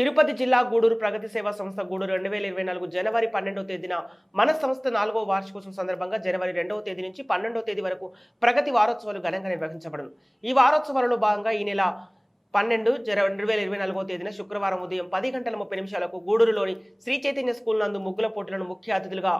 తిరుపతి జిల్లా గూడూరు ప్రగతి సేవా సంస్థ గూడూరు 2024 జనవరి 12వ తేదీన మన సంస్థ 4వ వార్షికోత్సవం సందర్భంగా జనవరి 2వ తేదీ నుంచి 12వ తేదీ వరకు ప్రగతి వారోత్సవాలు ఘనంగా నిర్వహించబడను. ఈ వారోత్సవాలలో భాగంగా ఈ నెల 12 జనవరి 2024వ తేదీన శుక్రవారం ఉదయం 10:30 గూడూరులోని శ్రీ చైతన్య స్కూల్ నందు ముగ్గుల పోటీలను ముఖ్య అతిథులుగా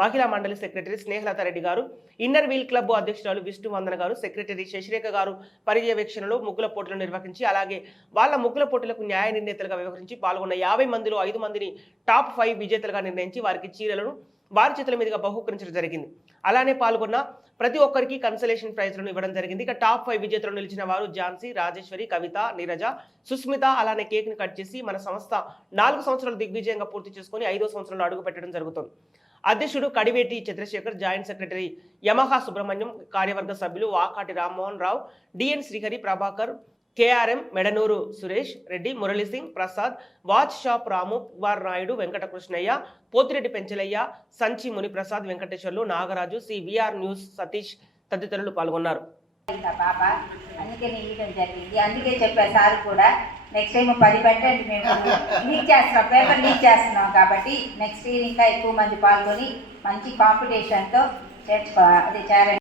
మహిళా మండలి సెక్రటరీ స్నేహలత రెడ్డి గారు, ఇన్నర్ వీల్ క్లబ్ అధ్యక్షురాలు విష్ణు వందన గారు, సెక్రటరీ శశిరేఖ గారు పర్యవేక్షణలో ముగ్గుల పోటీలు నిర్వహించి అలాగే వాళ్ళ ముగ్గుల పోటీలకు న్యాయ నిర్ణేతలుగా వ్యవహరించి పాల్గొన్న 50 మందిలో 5 మందిని టాప్ 5 విజేతలుగా నిర్ణయించి వారికి చీరలను వారి చేతుల మీదుగా బహుకరించడం జరిగింది. అలానే పాల్గొన్న ప్రతి ఒక్కరికి కన్సలేషన్ ప్రైజ్లను ఇవ్వడం జరిగింది. ఇక టాప్ 5 విజేతలు నిలిచిన వారు ఝాన్సీ, రాజేశ్వరి, కవిత, నీరజ, సుస్మిత అలానే కేక్ ని కట్ చేసి మన సంస్థ 4 సంవత్సరాలు దిగ్విజయంగా పూర్తి చేసుకుని 5వ సంవత్సరంలో అడుగు పెట్టడం జరుగుతుంది. అధ్యక్షుడు Kadiveti Chandrasekhar, joint secretary Yamaha Subrahmanyam, కార్యవర్గ సభ్యులు Vakati Rammohan Rao, DN Srihari, Prabhakar, KRM, Medanuru Suresh Reddy, Murali Singh, Prasad, watch shop Ramu, Kumar Naidu, Venkatakrishnaiah, Pothireddy Penchalaiah, Sanchi Muniprasad, Venkateswarlu, Nagaraju, CVR news Satish తదితరులు పాల్గొన్నారు. పాప అందుకే ఇవ్వడం జరిగింది. అందుకే చెప్పారు సార్ కూడా నెక్స్ట్ టైం 10 పెట్టండి, మేము లీక్ చేస్తున్నాం, పేపర్ లీక్ చేస్తున్నాం కాబట్టి నెక్స్ట్ ఇయర్ ఇంకా ఎక్కువ మంది పాల్గొని మంచి కాంపిటీషన్తో అది చేరండి.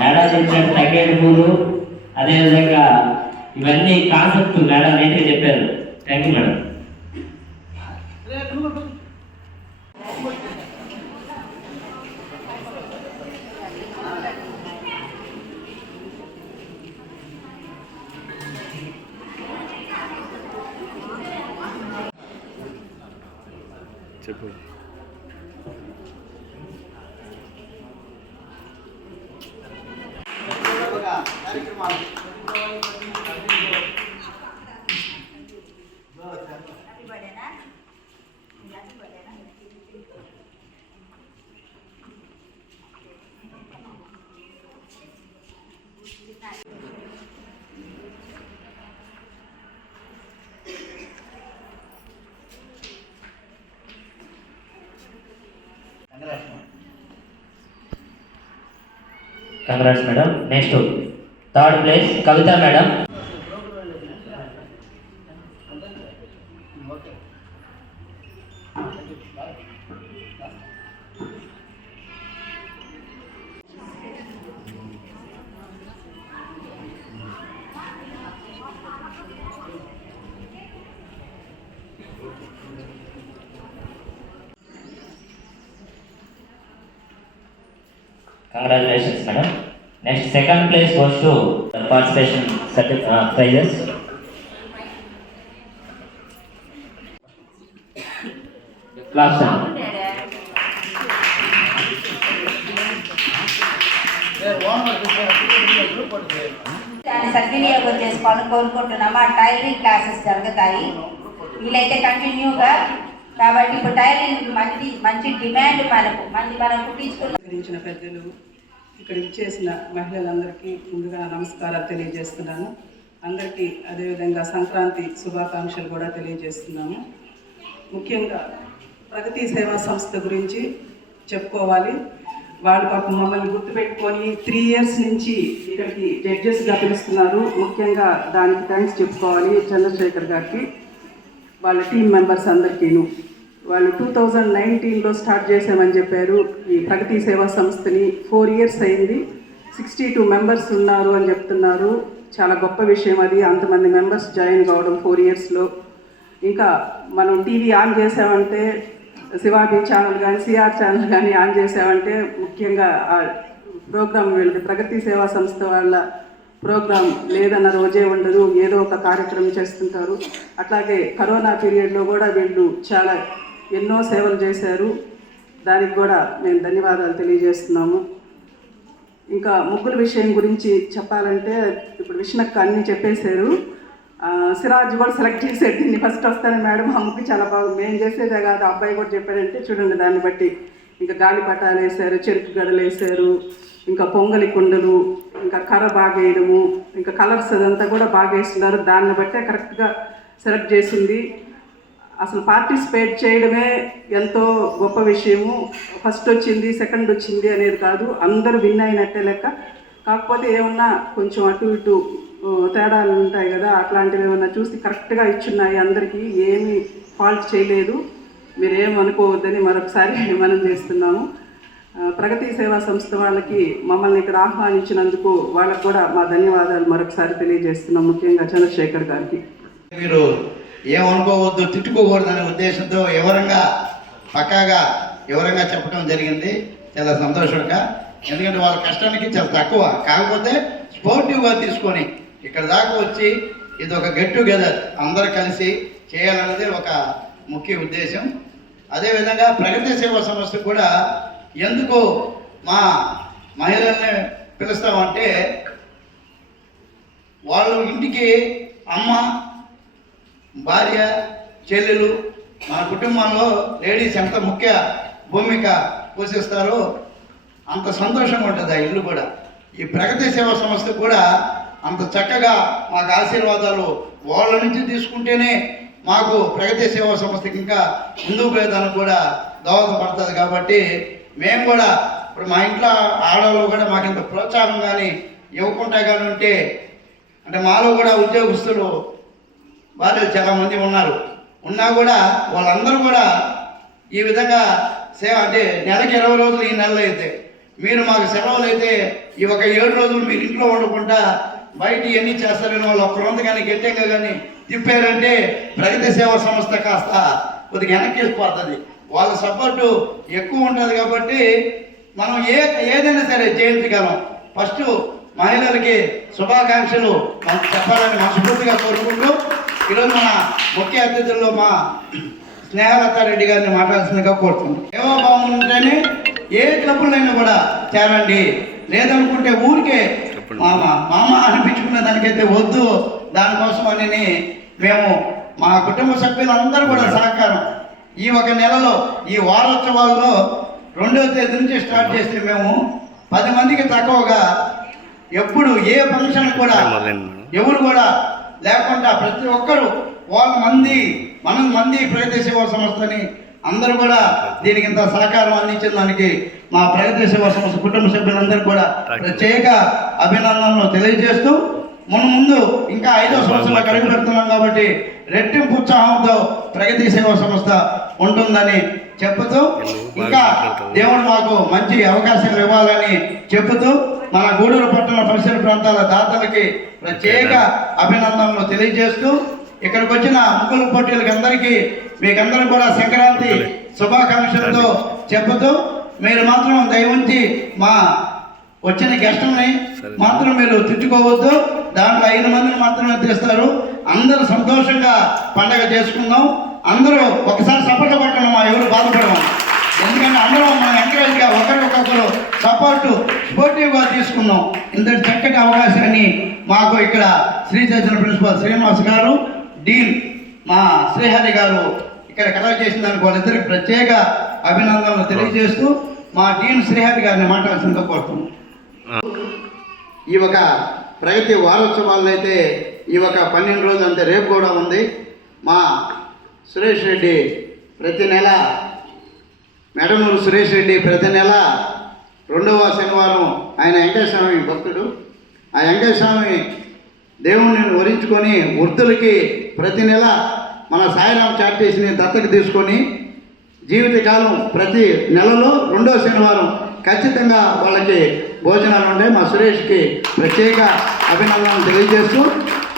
మేడం చెప్పారు తగ్గేది పూలు, అదేవిధంగా ఇవన్నీ కాన్సెప్ట్ మేడం నేనే చెప్పారు. Thank you madam. చెప్పు. Congrats madam. Next third place Kavitha madam. Congratulations, madam. Next, second place goes to the participation prizes. Class down. సద్వినియోగం చేసుకోవాలని కోరుకుంటున్నాము. ఆ టైలరింగ్ క్లాసెస్ జరుగుతాయి వీలైతే కంటిన్యూగా. కాబట్టి ఇప్పుడు టైలరింగ్ మంచి డిమాండ్ మనం కుట్టించుకున్న పెద్దలు, ఇక్కడ ఇచ్చేసిన మహిళలందరికీ ముందుగా నమస్కారాలు తెలియజేస్తున్నాను. అందరికీ అదేవిధంగా సంక్రాంతి శుభాకాంక్షలు కూడా తెలియజేస్తున్నాము. ముఖ్యంగా ప్రగతి సేవా సంస్థ గురించి చెప్పుకోవాలి. వాళ్ళు పాపం మమ్మల్ని గుర్తుపెట్టుకొని 3 years నుంచి ఇక్కడికి జడ్జెస్గా పిలుస్తున్నారు. ముఖ్యంగా దానికి థ్యాంక్స్ చెప్పుకోవాలి చంద్రశేఖర్ గారికి, వాళ్ళ టీం మెంబర్స్ అందరికీను. వాళ్ళు 2019లో స్టార్ట్ చేసామని చెప్పారు ఈ ప్రగతి సేవా సంస్థని. 4 years అయింది, 62 members ఉన్నారు అని చెప్తున్నారు. చాలా గొప్ప విషయం అది, అంతమంది మెంబర్స్ జాయిన్ కావడం 4 yearsలో. ఇంకా మనం టీవీ ఆన్ చేసామంటే, శివాబీ ఛానల్ కానీ సిఆర్ ఛానల్ కానీ ఆన్ చేసామంటే, ముఖ్యంగా ఆ ప్రోగ్రాం వీళ్ళకి ప్రగతి సేవా సంస్థ వాళ్ళ ప్రోగ్రాం లేదన్న రోజే ఉండదు, ఏదో ఒక కార్యక్రమం చేస్తుంటారు. అట్లాగే కరోనా పీరియడ్లో కూడా వీళ్ళు చాలా ఎన్నో సేవలు చేశారు, దానికి కూడా మేము ధన్యవాదాలు తెలియజేస్తున్నాము. ఇంకా ముగ్గుల విషయం గురించి చెప్పాలంటే ఇప్పుడు విష్ణక్క అన్నీ చెప్పేశారు. సిరాజ్ కూడా సెలెక్ట్ చేసాడు, దీన్ని ఫస్ట్ వస్తాను మేడం, ఆ ముగ్గు చాలా బాగుంది, మేము చేసేదే కాదు అబ్బాయి కూడా చెప్పాడంటే చూడండి దాన్ని బట్టి. ఇంకా గాలిపటాలు వేశారు, చెరుకు గడలు వేశారు, ఇంకా పొంగలి కుండలు, ఇంకా కర్ర బాగా వేయడము, ఇంకా కలర్స్ అదంతా కూడా బాగా వేస్తున్నారు. దాన్ని బట్టే కరెక్ట్గా సెలెక్ట్ చేసింది. అసలు పార్టిసిపేట్ చేయడమే ఎంతో గొప్ప విషయము. ఫస్ట్ వచ్చింది సెకండ్ వచ్చింది అనేది కాదు, అందరూ విన్ అయినట్టే లెక్క. కాకపోతే ఏమన్నా కొంచెం అటు ఇటు తేడాలు ఉంటాయి కదా, అట్లాంటివి ఏమన్నా చూసి కరెక్ట్గా ఇచ్చున్నాయి, అందరికీ ఏమీ ఫాల్ట్ చేయలేదు. మీరేమనుకోవద్దని మరొకసారి మనం చేస్తున్నాము. ప్రగతి సేవా సంస్థ వాళ్ళకి మమ్మల్ని ఇక్కడ ఆహ్వానించినందుకు వాళ్ళకు కూడా మా ధన్యవాదాలు మరొకసారి తెలియజేస్తున్నాం, ముఖ్యంగా చంద్రశేఖర్ గారికి. మీరు ఏమనుకోవద్దు, తిట్టుకోకూడదనే ఉద్దేశంతో పక్కాగా వివరంగా చెప్పడం జరిగింది. చాలా సంతోషంగా, ఎందుకంటే వాళ్ళ కష్టానికి చాలా తక్కువ, కాకపోతే స్పోర్టివ్గా తీసుకొని ఇక్కడ దాకా వచ్చి ఇది ఒక గెట్ టుగెదర్ అందరూ కలిసి చేయాలన్నది ఒక ముఖ్య ఉద్దేశం. అదేవిధంగా ప్రగతి సేవా సంస్థ కూడా ఎందుకు మా మహిళల్ని పిలుస్తామంటే, వాళ్ళు ఇంటికి అమ్మ, భార్య, చెల్లెలు, మన కుటుంబంలో లేడీస్ ఎంత ముఖ్య భూమిక పోషిస్తారో అంత సంతోషంగా ఉంటుంది ఆ ఇల్లు కూడా. ఈ ప్రగతి సేవా సంస్థ కూడా అంత చక్కగా మాకు ఆశీర్వాదాలు వాళ్ళ నుంచి తీసుకుంటేనే మాకు ప్రగతి సేవా సంస్థకి ఇంకా ముందుకు పోయేదానికి కూడా దోహదపడుతుంది. కాబట్టి మేము కూడా ఇప్పుడు మా ఇంట్లో ఆడవాళ్ళు కూడా మాకు ఇంత ప్రోత్సాహం కానీ ఇవ్వకుండా కానీ ఉంటే, అంటే మాలో కూడా ఉద్యోగస్తులు భార్యలు చాలామంది ఉన్నా కూడా వాళ్ళందరూ కూడా ఈ విధంగా సేవ, అంటే నెలకి 20 రోజులు ఈ నెలలో అయితే మీరు మాకు సెలవులు అయితే ఈ ఒక 7 రోజులు మీరు ఇంట్లో ఉండకుండా బయట ఇవన్నీ చేస్తారని వాళ్ళు ఒక్కరొంత కానీ గట్టిగా కానీ తిప్పారంటే ప్రగతి సేవా సంస్థ కాస్త కొద్దిగా వెనక్కి వెళ్ళిపోతుంది. వాళ్ళ సపోర్టు ఎక్కువ ఉంటుంది. కాబట్టి మనం ఏదైనా సరే చేయించగలం. ఫస్ట్ మహిళలకి శుభాకాంక్షలు చెప్పాలని మనస్ఫూర్తిగా కోరుకుంటూ, ఈరోజు మన ముఖ్య అతిథుల్లో మా స్నేహలతారెడ్డి గారిని మాట్లాడాల్సిందిగా కోరుతున్నాం. సేవాభావం ఉంటేనే ఏ క్లబ్బులైనా కూడా చేరండి, లేదనుకుంటే ఊరికే మామ అనిపించుకునే దానికైతే వద్దు. దానికోసం అని మేము మా కుటుంబ సభ్యులందరూ కూడా సహకారం ఈ ఒక నెలలో ఈ వారోత్సవాల్లో 2వ తేదీ నుంచి స్టార్ట్ చేస్తే మేము 10 మందికి తక్కువగా ఎప్పుడు ఏ ఫంక్షన్ కూడా ఎవరు కూడా లేకుండా ప్రతి ఒక్కరూ మన మంది ప్రగతి సేవా సంస్థని అందరూ కూడా దీనికి ఇంత సహకారం అందించిన దానికి మా ప్రగతి సేవా సంస్థ కుటుంబ సభ్యులందరూ కూడా ప్రత్యేక అభినందనలు తెలియజేస్తూ, ముందు ఇంకా 5వ సంవత్సరంలో అడుగు పెడుతున్నాం కాబట్టి రెట్టింపు ఉత్సాహంతో ప్రగతి సేవా సంస్థ ఉంటుందని చెబుతూ, ఇంకా దేవుడు మాకు మంచి అవకాశాలు ఇవ్వాలని చెబుతూ, మన గూడూరు పట్టణ పరిసర ప్రాంతాల దాతలకి ప్రత్యేక అభినందనలు తెలియజేస్తూ, ఇక్కడికి వచ్చిన ముగ్గురు పోటీలకు అందరికీ మీకందరూ కూడా సంక్రాంతి శుభాకాంక్షలతో చెబుతూ, మీరు మాత్రం దయవుంచి మా వచ్చిన గెస్టుల్ని మాత్రం మీరు తిట్టుకోవద్దు. దాంట్లో 5 మందిని మాత్రమే తీస్తారు. అందరూ సంతోషంగా పండగ చేసుకుందాం. అందరూ ఒకసారి సపోర్ట్ పట్టడం, మా ఎవరు బాధపడము. ఎందుకంటే అందరూ మనం ఎంకరేజ్గా ఒకరికొకరు స్పోర్టివ్గా తీసుకుందాం. ఇంత చక్కటి అవకాశాన్ని మాకు ఇక్కడ శ్రీ చైతన్య ప్రిన్సిపాల్ శ్రీనివాస్ గారు, డీన్ మా శ్రీహరి గారు ఇక్కడ కలెక్ట్ చేసిన దానికి వాళ్ళిద్దరికి ప్రత్యేక అభినందనలు తెలియజేస్తూ, మా డీన్ శ్రీహరి గారిని మాట్లాడాల్సిందిగా కోరుతున్నాం. ఈ ఒక ప్రగతి వారోత్సవాల్లో అయితే ఈ ఒక 12 రోజులు అంతే, రేపు కూడా ఉంది. మా సురేష్ రెడ్డి ప్రతి నెల, మెడమూరు సురేష్ రెడ్డి ప్రతి నెల రెండవ శనివారం ఆయన వెంకటేశ్వర స్వామి భక్తుడు. ఆ వెంకటేశ్వర స్వామి దేవుణ్ణి వరించుకొని వృద్ధులకి ప్రతి నెల మన సాయిరామ్ చారిటీస్ని దత్తత తీసుకొని జీవితకాలం ప్రతి నెలలో రెండవ శనివారం ఖచ్చితంగా వాళ్ళకి భోజనాలు ఉంటాయి. మా సురేష్కి ప్రత్యేక అభినందనలు తెలియజేస్తూ,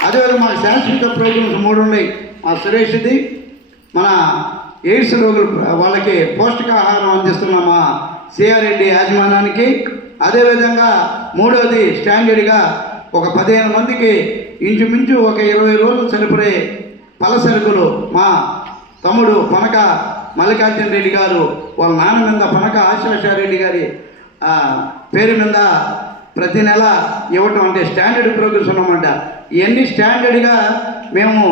అదేవిధంగా మా శాశ్వత ప్రోగ్రామ్స్ 3 ఉన్నాయి. మా సురేష్ది మన ఎయిడ్స్ రోగులు వాళ్ళకి పౌష్టికాహారం అందిస్తున్న మా సిఆర్రెడ్డి యాజమాన్యానికి, అదేవిధంగా 3వది స్టాండర్డ్గా ఒక 15 మందికి ఇంచుమించు ఒక 20 రోజులు సరిపడే పలసరుకులు మా తమ్ముడు పనక మల్లికార్జున రెడ్డి గారు వాళ్ళ నాన్న మీద పనక ఆశీషారెడ్డి గారి పేరు మీద ప్రతి నెల ఇవ్వటం, అంటే స్టాండర్డ్ ప్రోగ్రెస్ ఉన్నమాట. ఇవన్నీ స్టాండర్డ్గా మేము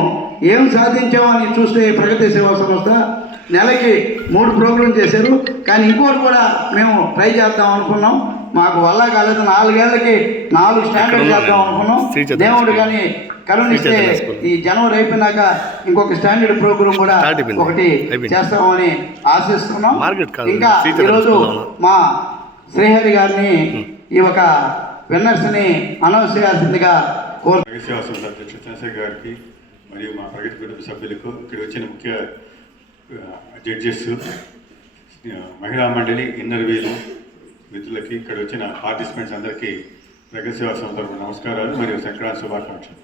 ఏం సాధించామని చూస్తే ప్రగతి సేవా సంస్థ నెలకి 3 ప్రోగ్రాం చేశారు. కానీ ఇంకోటి కూడా మేము ట్రై చేద్దాం అనుకున్నాం. మాకు వల్ల కాలేదు. 4 ఏళ్ళకి 4 స్టాండర్డ్ చేద్దాం అనుకున్నాం. దేవుడు కానీ కరుణిస్తే ఈ జనవరి అయిపోయినాక ఇంకొక స్టాండర్డ్ ప్రోగ్రాం కూడా ఒకటి చేస్తామని ఆశిస్తున్నాం. ఇంకా ఈరోజు మా శ్రీహరి గారిని ఈ ఒక విన్నర్స్ని అనౌన్స్ చేయాల్సిందిగా అధ్యక్షుడు చంద్రశేఖర్ గారికి మరియు మా ప్రగతి కుటుంబ సభ్యులకు, ఇక్కడ వచ్చిన ముఖ్య జడ్జెస్, మహిళా మండలి, ఇన్నర్వీలు మిత్రులకి, ఇక్కడ వచ్చిన పార్టిసిపెంట్స్ అందరికీ ప్రగతి సేవా సంస్థ తరపున నమస్కారాలు మరియు సంక్రాంతి శుభాకాంక్షలు.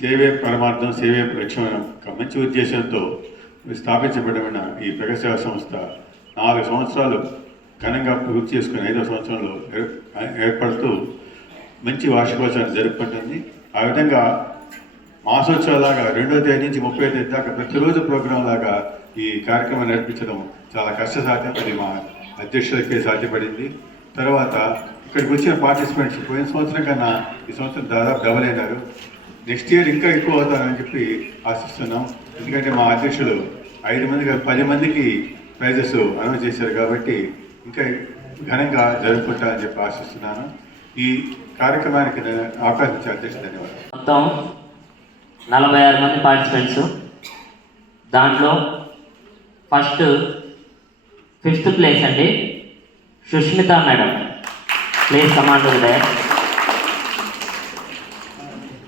సేవే పరమార్థం, సేవే లక్ష్యం ఒక మంచి ఉద్దేశంతో స్థాపించబడిన ఈ ప్రగతి సేవా సంస్థ 4 సంవత్సరాలు ఘనంగా పూర్తి చేసుకుని 5వ సంవత్సరంలో ఏర్పడుతూ మంచి వార్షికోత్సవాన్ని జరుపుకుంటుంది. ఆ విధంగా మాసోత్సవాలాగా 2వ తేదీ నుంచి 30వ తేదీ దాకా ప్రతిరోజు ప్రోగ్రాం లాగా ఈ కార్యక్రమం నడిపించడం చాలా కష్టసాధ్యం. అది మా అధ్యక్షులకే సాధ్యపడింది. తర్వాత ఇక్కడికి వచ్చిన పార్టిసిపెంట్స్ పోయిన సంవత్సరం కన్నా ఈ సంవత్సరం దాదాపు డబల్ అయినారు. నెక్స్ట్ ఇయర్ ఇంకా ఎక్కువ అవుతారని చెప్పి ఆశిస్తున్నాం. ఎందుకంటే మా అధ్యక్షులు 5 మంది 10 మందికి ప్రైజెస్ అనౌన్స్ చేశారు కాబట్టి ఇంకా ఘనంగా జరుపుకుంటారని చెప్పి ఆశిస్తున్నాను. ఈ కార్యక్రమానికి అవకాశం ఇచ్చే అధ్యక్షుడు ధన్యవాదాలు. మొత్తం 46 మంది పార్టిసిపెంట్స్. దాంట్లో ఫస్ట్ 5th ప్లేస్ అండి Sushmita madam. Please command to the